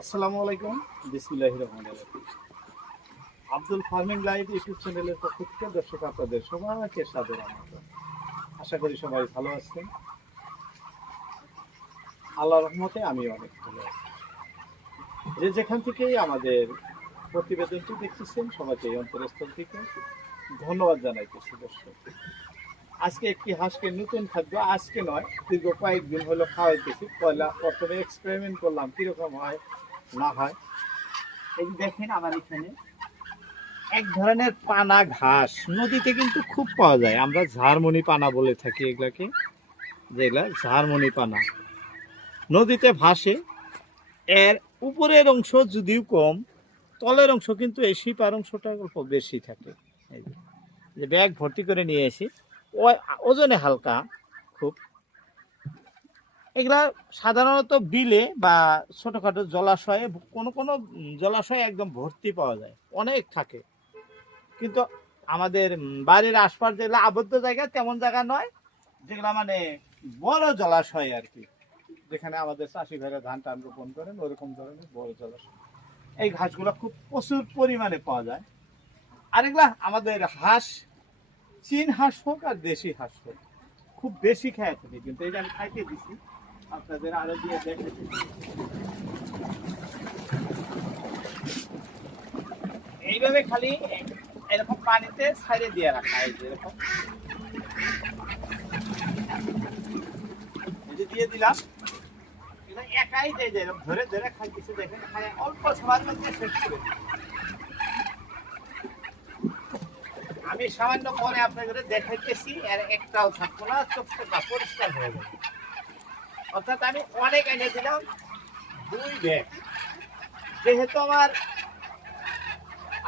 আসসালামু আলাইকুম। বিসমিল্লাহির রহমানির রহিম। আব্দুল ফার্মিং লাইভ ইউটিউব চ্যানেলের পক্ষ থেকে দর্শক আপনাদের সবাইকে সাদর আমন্ত্রণ আশা করি সবাই ভালো আছেন। আল্লাহ রহমতে আমি অনেক ভালো যে যেখান থেকেই আমাদের প্রতিবেদনটি দেখতেছেন, সবাইকে এই অন্তরস্থল থেকে ধন্যবাদ জানাইতেছি দর্শক। আজকে একটি হাঁসকে নতুন খাদ্য, আজকে নয়, দীর্ঘ কয়েকদিন হলো খাওয়াইতেছি। পয়লা প্রথমে এক্সপেরিমেন্ট করলাম, কীরকম হয় না হয়। এই যে দেখেন আমার এখানে এক ধরনের পানা ঘাস। নদীতে কিন্তু খুব পাওয়া যায়। আমরা ঝাড়মণি পানা বলে থাকি এগুলাকে যেগুলা ঝাড়মণি পানা। নদীতে ভাসে। এর উপরের অংশ যদিও কম, তলের অংশ কিন্তু এই শিপার অংশটা অল্প বেশি থাকে। যে। ব্যাগ ভর্তি করে নিয়ে এসি ওজনে হালকা, খুব এগুলা সাধারণত বিলে বা ছোটখাটো জলাশয়ে, কোনো কোনো জলাশয়ে একদম ভর্তি পাওয়া যায়। অনেক থাকে। কিন্তু আমাদের বাড়ির আশপাশ যেগুলো আবদ্ধ জায়গা, তেমন জায়গা নয়, যেগুলা মানে বড় জলাশয় আর কি। যেখানে আমাদের চাষি ভাইরা ধান টান রোপণ করেন, ওরকম ধরনের বড় জলাশয়। এই ঘাসগুলো খুব প্রচুর পরিমাণে পাওয়া যায়। আর এগুলা আমাদের হাঁস, চীন হাঁস হোক আর দেশি হাঁস হোক, খুব বেশি খায় থাকে কিন্তু এটা আমি খাইতে দিছি। আপনাদের আরও দিয়ে দেখে এইভাবে খালি এরকম পানিতে ছাইড়ে দিয়ে রাখা এই যে এরকম। দিয়ে দিলাম। একাই যে এরকম ধরে ধরে খাইতেছে দেখেন খাই, অল্প সময়ের মধ্যে শেষ করে আমি সামান্য পরে আপনাদের দেখাইতেছি এর একটাও থাকব না, চোখটা পরিষ্কার হয়ে যাবে। অর্থাৎ আমি অনেক এনে দিলাম দুই ব্যাগ। যেহেতু আমার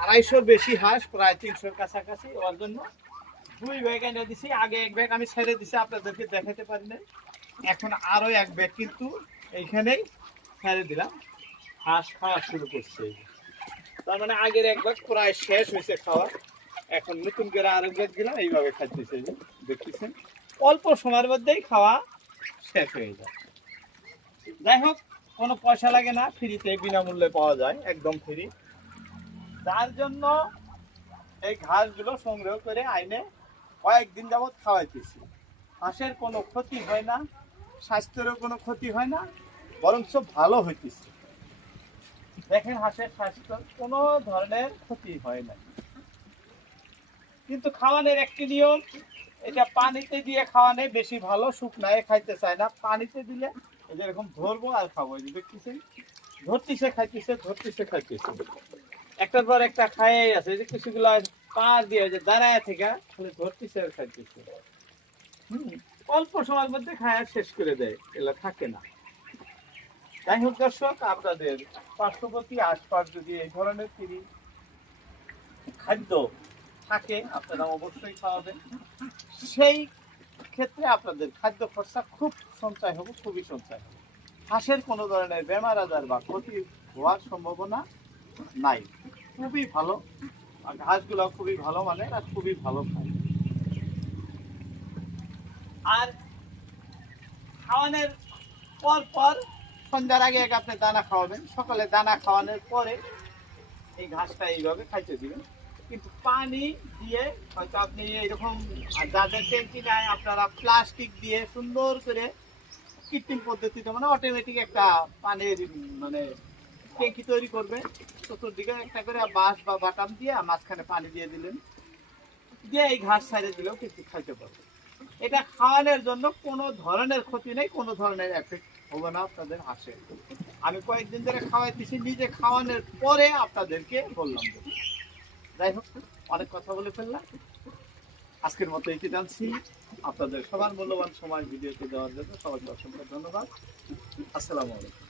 আড়াইশোর বেশি হাঁস, প্রায় তিনশোর কাছাকাছি, ওর জন্য দুই ব্যাগ এনে দিছি। আগে এক ব্যাগ আমি ছেড়ে দিছি, আপনাদেরকে দেখাতে পারি না এখন আরও এক ব্যাগ কিন্তু এইখানেই ছেড়ে দিলাম। হাঁস খাওয়া শুরু করছে। তার মানে আগের এক ব্যাগ প্রায় শেষ হয়েছে খাওয়া। এখন নতুন করে আরেক ব্যাগ দিলাম, এইভাবে খাচ্ছেছে এই দেখতেছেন? অল্প সময়ের মধ্যেই খাওয়া শেষ হয়ে যায়। যাই হোক, কোনো পয়সা লাগে না ফ্রিতে বিনামূল্যে পাওয়া যায়, একদম ফ্রি যার জন্য এই ঘাসগুলো সংগ্রহ করে আইনে কয়েকদিন যাবৎ খাওয়াইতেছি। হাঁসের কোনো ক্ষতি হয় না, স্বাস্থ্যেরও কোনো ক্ষতি হয় না, বরঞ্চ ভালো হইতেছে। দেখেন হাঁসের স্বাস্থ্য, কোনো ধরনের ক্ষতি হয় না। কিন্তু খাওয়ানোর একটি নিয়ম এটা পানিতে দিয়ে খাওয়ানো বেশি ভালো শুকনায় খাইতে চায় না। পানিতে দিলে এই যে এরকম ধরবো আর খাব, এই যে দেখতেছেন ধরতিছে, খাইতেছে ধরতিছে, খাইতেছে। একটার পর একটা খাই আছে যে কিছুগুলো পা দিয়ে যে দাঁড়ায় থেকে ধরতিছে আর খাইতেছে। অল্প সময়ের মধ্যে খায়া শেষ করে দেয়, এগুলো থাকে না। যাই হোক দর্শক, আপনাদের পার্শ্ববর্তী আশপাশ যদি এই ধরনের তিনি খাদ্য থাকে, আপনারা অবশ্যই খাওয়াবেন। সেই ক্ষেত্রে আপনাদের খাদ্য খরচা খুব সঞ্চয় হবে, খুবই সঞ্চয় হবে। হাঁসের কোনো ধরনের বেমার আজার বা ক্ষতি হওয়ার সম্ভাবনা নাই। খুবই ভালো। ঘাসগুলো খুবই ভালো মানে আর খুবই ভালো খায়। আর খাওয়ানোর পর পর সন্ধ্যার আগে এক আপনি দানা খাওয়াবেন। সকালে দানা খাওয়ানোর পরে এই ঘাসটা এইভাবে খাইতে দিবেন। কিন্তু পানি দিয়ে হয়তো আপনি এরকম যাদের ট্যাঙ্কি নাই, আপনারা প্লাস্টিক দিয়ে সুন্দর করে কৃত্রিম পদ্ধতিতে মানে অটোমেটিক একটা পানির মানে ট্যাঙ্কি তৈরি করবেন চতুর্দিকে একটা করে বাঁশ বা বাটাম দিয়ে মাঝখানে পানি দিয়ে দিলেন। দিয়ে এই ঘাস ছাড়ে দিলেও কিন্তু খাইতে পারবে। এটা খাওয়ানোর জন্য কোনো ধরনের ক্ষতি নেই, কোনো ধরনের এফেক্ট হবে না, আপনাদের হাসে। আমি কয়েকদিন ধরে খাওয়াইতেছি, নিজে খাওয়ানোর পরে আপনাদেরকে বললাম। যাই হোক, অনেক কথা বলে ফেললাম। আজকের মতো এটি জানছি। আপনাদের সবার মূল্যবান সময় ভিডিওতে দেওয়ার জন্য সবাইকে অসংখ্য ধন্যবাদ। আসসালামু আলাইকুম।